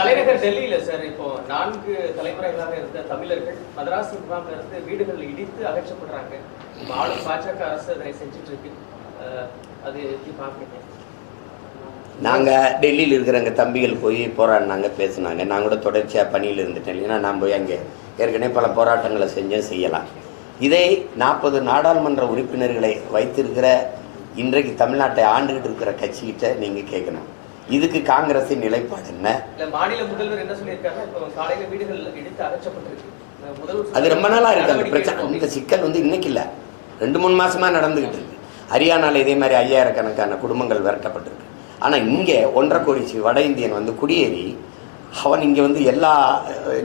தலைநகர் டெல்லியில சார் இப்போ 4 தலைமுறைகளாக இருந்த தமிழர்கள் மதராஸ் முகாம்ல இருந்து வீடுகள் இடித்து அகற்றப்படுறாங்க. ஆளும் பாஜக அரசு அதனை செஞ்சுட்டு இருக்கு. அது எப்படி பாக்குறீங்க? நாங்கள் டெல்லியில் இருக்கிற தம்பிகள் போய் போராடினாங்க, பேசினாங்க. நான் கூட தொடர்ச்சியாக பணியில் இருந்துட்டேன். இல்லைன்னா நான் போய் அங்கே ஏற்கனவே பல போராட்டங்களை செய்யலாம். இதை 40 நாடாளுமன்ற உறுப்பினர்களை வைத்திருக்கிற இன்றைக்கு தமிழ்நாட்டை ஆண்டுகிட்டு இருக்கிற கட்சிகிட்ட நீங்கள் கேட்கணும், இதுக்கு காங்கிரஸின் நிலைப்பாடு என்ன? மாநில முதல்வர் என்ன சொல்லியிருக்காங்க? இப்போ காலையில வீடுகள் இடித்து அகற்றப்பட்டிருக்கு. அது ரொம்ப நாளாக இருக்கு அந்த பிரச்சனை. இந்த சிக்கல் இன்னைக்கு இல்லை, 2-3 மாசமாக நடந்துகிட்டு இருக்கு. ஹரியானாவில் இதே மாதிரி 5000 கணக்கான குடும்பங்கள் விரட்டப்பட்டிருக்கு. ஆனால் இங்கே 1.5 கோடி வட இந்தியன் குடியேறி அவன் இங்கே எல்லா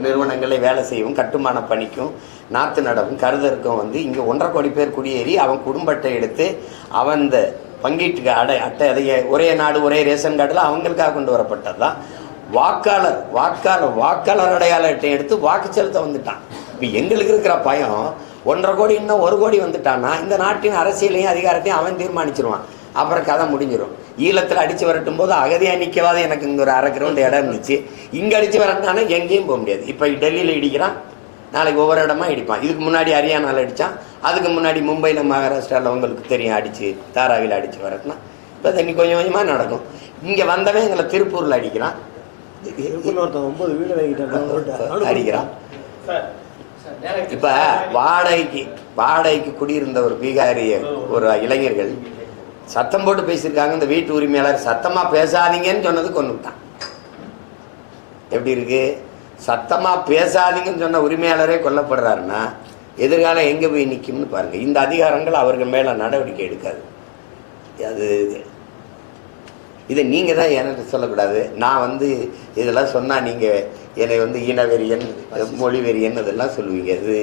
நிறுவனங்களையும் வேலை செய்யவும், கட்டுமான பணிக்கும், நாற்று நடவும், கருதருக்கும் இங்கே 1.5 கோடி பேர் குடியேறி அவன் குடும்ப அட்டை எடுத்து அவன் இந்த பங்கீட்டுக்கு அட்டை அதைய ஒரே நாடு ஒரே ரேஷன் கார்டில் அவங்களுக்காக கொண்டு வரப்பட்டது தான். வாக்காளர் அடையாள அட்டை எடுத்து வாக்கு செலுத்த வந்துட்டான். இப்போ எங்களுக்கு இருக்கிற பயம் 1.5 கோடி இன்னும் 1 கோடி வந்துட்டான்னா இந்த நாட்டின் அரசியலையும் அதிகாரத்தையும் அவன் தீர்மானிச்சிருவான். அப்புறம் கதை முடிஞ்சிடும். ஈழத்தில் அடித்து வரட்டும் போது அகதியாக நிற்கவாது எனக்கு இங்கே ஒரு 1/2 கிரவுண்ட் இடம் இருந்துச்சு. இங்கே அடித்து வரட்டானா எங்கேயும் போக முடியாது. இப்போ டெல்லியில் இடிக்கிறான், நாளைக்கு ஒவ்வொரு இடமா இடிப்பான். இதுக்கு முன்னாடி ஹரியானாவில் அடித்தான், அதுக்கு முன்னாடி மும்பையில் மகாராஷ்டிராவில் உங்களுக்கு தெரியும் அடித்து தாராவியில் அடித்து வரட்டினா. இப்போ தண்ணி கொஞ்சம் கொஞ்சமாக நடக்கும். இங்கே வந்தவன் எங்களை திருப்பூரில் அடிக்கிறான், 9 வீடு அடிக்கிறான். இப்போ வாடகைக்கு குடியிருந்த ஒரு பீகாரிய ஒரு இளைஞர்கள் சத்தம் போட்டு பேசியிருக்காங்க. இந்த வீட்டு உரிமையாளர் சத்தமாக பேசாதீங்கன்னு சொன்னது கொண்டுட்டான். எப்படி இருக்கு? சத்தமாக பேசாதீங்கன்னு சொன்ன உரிமையாளரே கொல்லப்படுறாருன்னா எதிர்காலம் எங்கே போய் நிற்கும்னு பாருங்கள். இந்த அதிகாரங்கள் அவர்கள் மேலே நடவடிக்கை எடுக்காது. அது இதை நீங்கள் தான் எனக்கு சொல்லக்கூடாது. நான் இதெல்லாம் சொன்னால் நீங்கள் என்னை இனவெறியன், மொழிவெறியன் இதெல்லாம் சொல்லுவீங்க. இது